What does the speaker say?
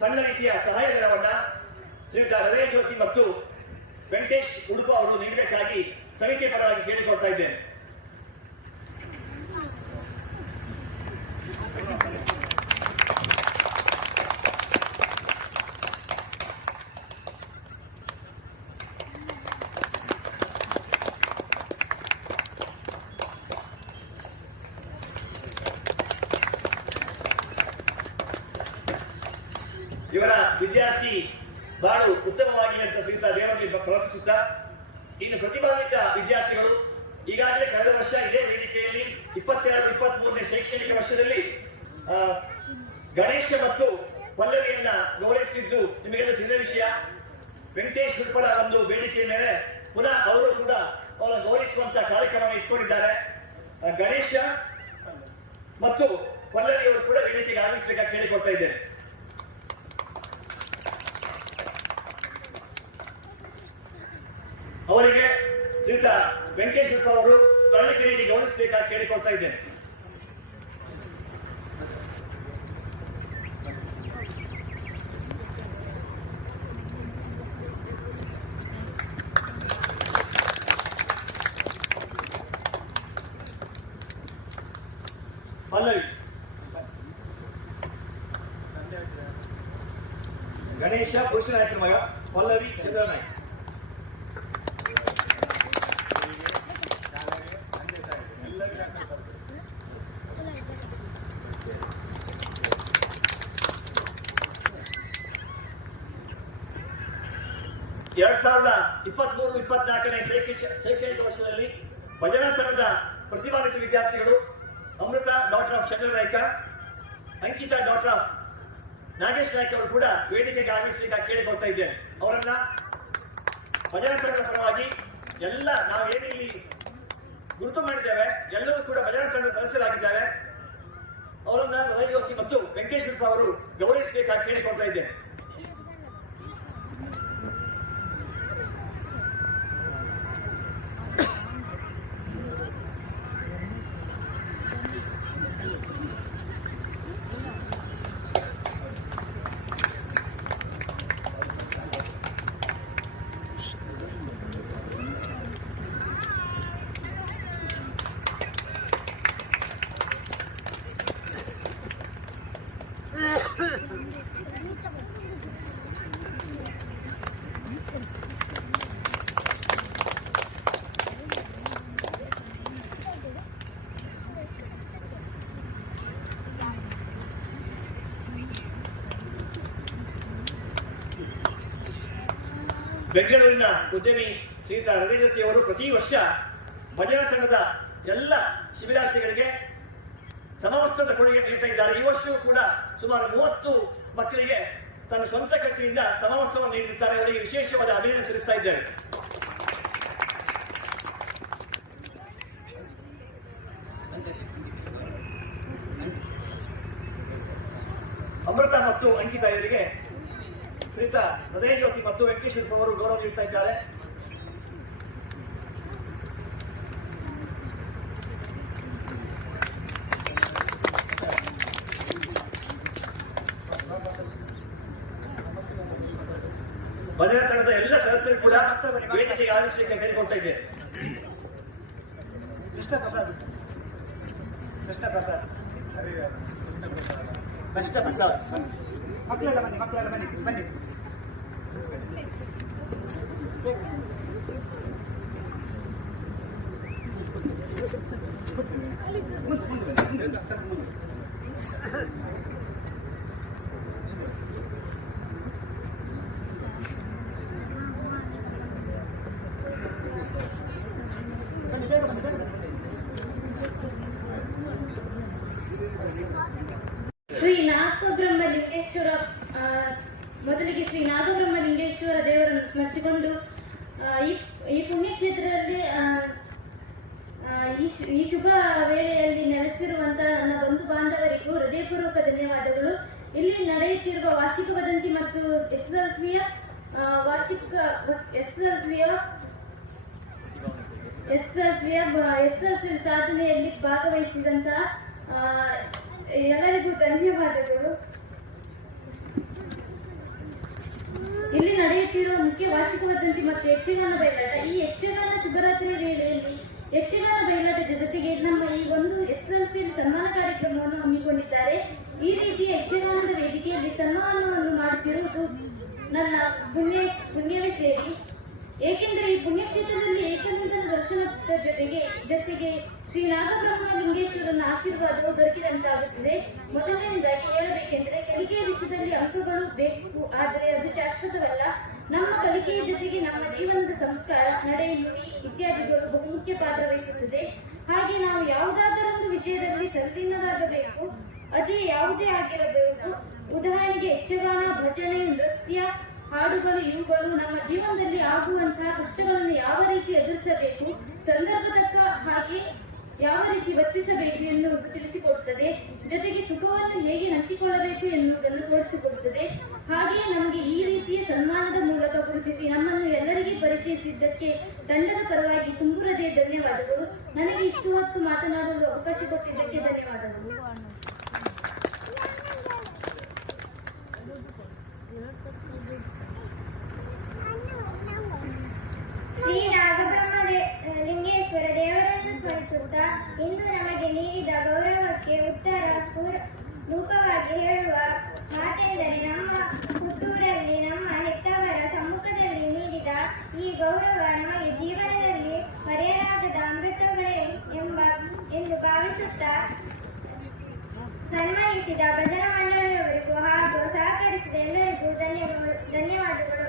ಸಣ್ಣ ರೀತಿಯ ಸಹಾಯಧನವನ್ನ ಶ್ರೀಯುತ ಹೃದಯ ಜ್ಯೋತಿ ಮತ್ತು ವೆಂಕಟೇಶ್ ಉಡುಪು ಅವರು ನೀಡಬೇಕಾಗಿ ಸಮಿತಿ ಪರವಾಗಿ ಕೇಳಿಕೊಳ್ತಾ ಇದ್ದೇನೆ. ವಿದ್ಯಾರ್ಥಿ ಬಾಳು ಉತ್ತಮವಾಗಿ ಅಂತ ಶ್ರೀಯುತ ದೇವರಲ್ಲಿ ಪ್ರವರ್ತಿಸುತ್ತಾ ಇನ್ನು ಪ್ರತಿಭಾವಿತ ವಿದ್ಯಾರ್ಥಿಗಳು ಈಗಾಗಲೇ ಕಳೆದ ವರ್ಷ ಇದೇ ವೇದಿಕೆಯಲ್ಲಿ ಇಪ್ಪತ್ತೆರಡು ಇಪ್ಪತ್ತ್ ಮೂರನೇ ಶೈಕ್ಷಣಿಕ ವರ್ಷದಲ್ಲಿ ಗಣೇಶ ಮತ್ತು ಪಲ್ಲವಿಯನ್ನ ಗೌರವಿಸಿದ್ದು ನಿಮಗೆಲ್ಲ ತಿಳಿದ ವಿಷಯ. ವೆಂಕಟೇಶ್ ಹುಡ್ಪರ ಒಂದು ವೇದಿಕೆಯ ಮೇಲೆ ಪುನಃ ಅವರು ಕೂಡ ಅವರ ಗೌರವಿಸುವಂತ ಕಾರ್ಯಕ್ರಮ ಇಟ್ಕೊಂಡಿದ್ದಾರೆ. ಗಣೇಶ ಮತ್ತು ಪಲ್ಲವಿಯವರು ಕೂಡ ವೇದಿಕೆಗೆ ಆಗಮಿಸಬೇಕಾಗಿ ಕೇಳಿಕೊಳ್ತಾ ಇದ್ದೇನೆ ಅವರಿಗೆ ಶ್ರೀಯುತ ವೆಂಕಟೇಶ್ ಗುಪ್ಪ ಅವರು ಸ್ವರ್ಣ ಕಿರೀಟಿ ಗೌರವಿಸಬೇಕಾಗಿ ಕೇಳಿಕೊಳ್ತಾ ಇದ್ದೇನೆ. ಪಲ್ಲವಿ. ಗಣೇಶ ಪುರುಷ ನಾಯಕನ ಮಗ ಪಲ್ಲವಿ ಚಂದ್ರನಾಯಕ್. ಎರಡ್ ಸಾವಿರದ ಇಪ್ಪತ್ತ್ ಮೂರು ಇಪ್ಪತ್ನಾಲ್ಕನೇ ಶೈಕ್ಷಣಿಕ ವರ್ಷದಲ್ಲಿ ಭಜನಾ ತಂಡದ ಪ್ರತಿಭಾನ್ವಿತ ವಿದ್ಯಾರ್ಥಿಗಳು Amrita doctor of Chandranaik, Ankita doctor of Nagesh Naik ಅವರು ಕೂಡ ವೇದಿಕೆಗೆ ಆಗಮಿಸಬೇಕಾಗಿ ಕೇಳಿಕೊಳ್ತಾ ಇದ್ದೇನೆ. ಅವರನ್ನ ಭಜನಾ ತಂಡದ ಪರವಾಗಿ ಎಲ್ಲ ನಾವೇನು ಇಲ್ಲಿ ಗುರುತು ಮಾಡಿದ್ದೇವೆ, ಎಲ್ಲರೂ ಕೂಡ ಭಜನಾ ತಂಡದ ಸದಸ್ಯರಾಗಿದ್ದಾರೆ. ಅವರನ್ನ ಮತ್ತು ವೆಂಕಟೇಶ್ ಬಿಪ್ಪ ಅವರು ಗೌರವಿಸಬೇಕಾಗಿ ಕೇಳಿಕೊಳ್ತಾ ಇದ್ದೇನೆ. ಬೆಂಗಳೂರಿನ ಉದ್ಯಮಿ ಶ್ರೀತಾ ಹೃದಯಜ್ಯೋತಿಯವರು ಪ್ರತಿ ವರ್ಷ ಭಜನಾ ತಂಡದ ಎಲ್ಲ ಶಿಬಿರಾರ್ಥಿಗಳಿಗೆ ಸಮವಸ್ತ್ರದ ಕೊಡುಗೆ ನೀಡ್ತಾ ಇದ್ದಾರೆ. ಈ ವರ್ಷವೂ ಕೂಡ ಸುಮಾರು ಮೂವತ್ತು ಮಕ್ಕಳಿಗೆ ತನ್ನ ಸ್ವಂತ ಕಚೇರಿಯಿಂದ ಸಮವಸ್ತ್ರವನ್ನು ನೀಡಿರುತ್ತಾರೆ. ಅವರಿಗೆ ವಿಶೇಷವಾದ ಅಭಿನಂದನೆ ಸಲ್ಲಿಸ್ತಾ ಇದ್ದೇವೆ. ಅಮೃತ ಮತ್ತು ಅಂಕಿತಾ ಇವರಿಗೆ ಶ್ರೀತ ಹೃದಯ ಜ್ಯೋತಿ ಮತ್ತು ವೆಂಕಟೇಶ್ವರ ಅವರು ಗೌರವ ನೀಡ್ತಾ ಇದ್ದಾರೆ ಭಜನಾ ತಂಡದ ಎಲ್ಲ ಸದಸ್ಯರು ಕೂಡ ವೇದಿಕೆಗೆ ಆಗಮಿಸಲಿಕ್ಕೆ ಕೇಳಿಕೊಳ್ತಾ ಇದ್ದೇನೆ ಕೃಷ್ಣ ಪ್ರಸಾದ್ ಕೃಷ್ಣ ಪ್ರಸಾದ್ ಕೃಷ್ಣ ಪ್ರಸಾದ್ ಮಕ್ಕಳೆಲ್ಲ ಬನ್ನಿ ಮಕ್ಕಳೆಲ್ಲ ಬನ್ನಿ ಬನ್ನಿ ಮೊದಲಿಗೆ ಶ್ರೀ ನಾಗಬ್ರಹ್ಮ ಲಿಂಗೇಶ್ವರ ದೇವರನ್ನು ಸ್ಮರಿಸಿಕೊಂಡು ಈ ಈ ಪುಣ್ಯಕ್ಷೇತ್ರದಲ್ಲಿ ಈ ಶುಭ ವೇಳೆಯಲ್ಲಿ ನೆಲೆಸಿರುವಂತಹ ನನ್ನ ಬಂಧು ಬಾಂಧವರಿಗೂ ಹೃದಯಪೂರ್ವಕ ಧನ್ಯವಾದಗಳು. ಇಲ್ಲಿ ನಡೆಯುತ್ತಿರುವ ವಾರ್ಷಿಕ ವದಂತಿ ಮತ್ತು ಎಸ್ಎಲ್ಸಿಯ ವಾರ್ಷಿಕ ಎಸ್ಎಲ್ಸಿಯ ಎಸ್ಎಲ್ಸಿಯ ಎಸ್ಎಲ್ಸಿ ಸಾಧನೆಯಲ್ಲಿ ಭಾಗವಹಿಸಿದಂತಹ ಎಲ್ಲರಿಗೂ ಧನ್ಯವಾದಗಳು. ನಡೆಯುತ್ತಿರುವ ಮುಖ್ಯ ವಾರ್ಷಿಕ ವದಂತಿ ಮತ್ತು ಯಕ್ಷಗಾನ ಬಯಲಾಟ. ಈ ಯಕ್ಷಗಾನ ಶುಭರಾತ್ರಿಯ ವೇಳೆಯಲ್ಲಿ ಯಕ್ಷಗಾನ ಬಯಲಾಟದ ಜೊತೆಗೆ ನಮ್ಮ ಈ ಒಂದು ಎಸ್ಎಲ್ಸಿ ಸನ್ಮಾನ ಕಾರ್ಯಕ್ರಮವನ್ನು ಹಮ್ಮಿಕೊಂಡಿದ್ದಾರೆ. ಈ ರೀತಿ ಯಕ್ಷಗಾನದ ವೇದಿಕೆಯಲ್ಲಿ ಸನ್ಮಾನವನ್ನು ಮಾಡುತ್ತಿರುವುದು ನನ್ನ ಪುಣ್ಯ, ಪುಣ್ಯವೇ ಸೇರಿ. ಏಕೆಂದರೆ ಈ ಪುಣ್ಯಕ್ಷೇತ್ರದಲ್ಲಿ ಏಕನಂದನ ದರ್ಶನದ ಜೊತೆಗೆ ಜೊತೆಗೆ ಶ್ರೀ ನಾಗಬ್ರಹ್ಮ ಲಿಂಗೇಶ್ವರನ ಆಶೀರ್ವಾದವು ದೊರಕಿದಂತಾಗುತ್ತದೆ. ಮೊದಲನೆಯದಾಗಿ ಹೇಳಬೇಕೆಂದರೆ ಕಲಿಕೆಯ ವಿಷಯದಲ್ಲಿ ಅಂಕಗಳು ಬೇಕು, ಆದರೆ ಅದು ಶಾಶ್ವತವಲ್ಲ. ನಮ್ಮ ಕಲಿಕೆಯ ಜೊತೆಗೆ ನಮ್ಮ ಜೀವನದ ಸಂಸ್ಕಾರ ನಡೆ ನುಡಿ ಇತ್ಯಾದಿಗಳು ಬಹುಮುಖ್ಯ ಪಾತ್ರ ವಹಿಸುತ್ತದೆ. ಹಾಗೆ ನಾವು ಯಾವುದಾದರೊಂದು ವಿಷಯದಲ್ಲಿ ಸಲೀನರಾಗಬೇಕು ಅದೇ ಯಾವುದೇ ಆಗಿರಬೇಕು. ಉದಾಹರಣೆಗೆ ಯಕ್ಷಗಾನ, ಭಜನೆ, ನೃತ್ಯ, ಹಾಡುಗಳು ಇವುಗಳು ನಮ್ಮ ಜೀವನದಲ್ಲಿ ಆಗುವಂತಹ ಕಷ್ಟಗಳನ್ನು ಯಾವ ರೀತಿ ಎದುರಿಸಬೇಕು ಸಂದರ್ಭ ಹಾಗೆ ಯಾವ ರೀತಿ ವರ್ತಿಸಬೇಕು ಎನ್ನುವುದು ತಿಳಿಸಿಕೊಡುತ್ತದೆ ಜೊತೆಗೆ ಸುಖವನ್ನು ಹೇಗೆ ಹಂಚಿಕೊಳ್ಳಬೇಕು ಎನ್ನುವುದನ್ನು ತೋರಿಸಿಕೊಡುತ್ತದೆ ಹಾಗೆಯೇ ನಮಗೆ ಈ ರೀತಿಯ ಸನ್ಮಾನದ ಮೂಲಕ ಗುರುತಿಸಿ ನಮ್ಮನ್ನು ಎಲ್ಲರಿಗೆ ಪರಿಚಯಿಸಿದ್ದಕ್ಕೆ ತಂಡದ ಪರವಾಗಿ ತುಂಬು ಹೃದಯ ಧನ್ಯವಾದಗಳು. ನನಗೆ ಇಷ್ಟು ಹೊತ್ತು ಮಾತನಾಡಲು ಅವಕಾಶ ಕೊಟ್ಟಿದ್ದಕ್ಕೆ ಧನ್ಯವಾದಗಳು. ಶ್ರೀ ನಾಗಬ್ರಹ್ಮ ಲಿಂಗೇಶ್ವರ ದೇವರನ್ನು ಸ್ಮರಿಸುತ್ತಾ ಇಂದು ನಮಗೆ ನೀಡಿದ ಗೌರವಕ್ಕೆ ಉತ್ತರ ರೂಪವಾಗಿ ಹೇಳುವ ಮಾತೆಂದರೆ ನಮ್ಮ ಹುಟ್ಟೂರಲ್ಲಿ ನಮ್ಮ ಹೆತ್ತವರ ಸಮ್ಮುಖದಲ್ಲಿ ನೀಡಿದ ಈ ಗೌರವ ನಮಗೆ ಜೀವನದಲ್ಲಿ ಮರೆಯಲಾಗದ ಅಮೃತಗಳೇ ಎಂಬ ಎಂದು ಭಾವಿಸುತ್ತಾ ಸನ್ಮಾನಿಸಿದ ಭಜನಾ ಮಂಡಳಿಯವರಿಗೂ ಹಾಗೂ ಸಹಕರಿಸಿದ ಎಲ್ಲರಿಗೂ ಧನ್ಯವಾದ ಧನ್ಯವಾದಗಳು